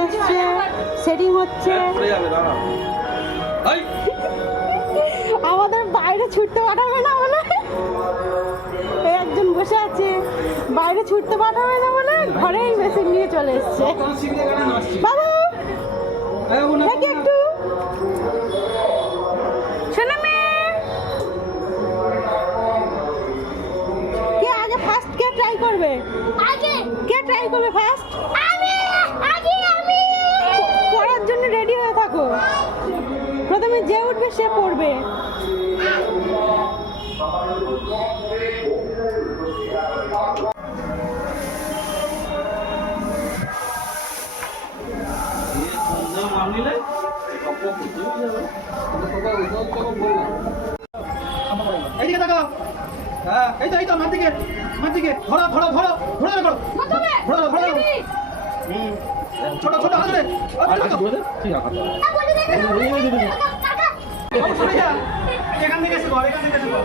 চলে এসছে, সেটিং হচ্ছে। আমাদের বাইরে ছুটতে পাঠাবে না বলে, একজন বসে আছে, বাইরে ছুটতে পাঠাবে না বলে ঘরেই মেশিন নিয়ে চলে এসছে। বাবু দেখি একটু, শোনো মেয়ে, কে আগে ফার্স্ট, কে ট্রাই করবে? আগে কে ট্রাই করবে ফার্স্ট? আমি। পড়ার জন্য রেডি হয়ে থাকো, প্রথমে যে উঠবে সে পড়বে। এইদিকে তাকাও। হ্যাঁ, এই তো আমার দিকে, ধরো ধরো ধরো ধরো ধরো ধরো ধরো। ছোট ছোট হাতে ঠিক আছে। এখান থেকে এসে ঘর, এখান থেকে এসে ঘর।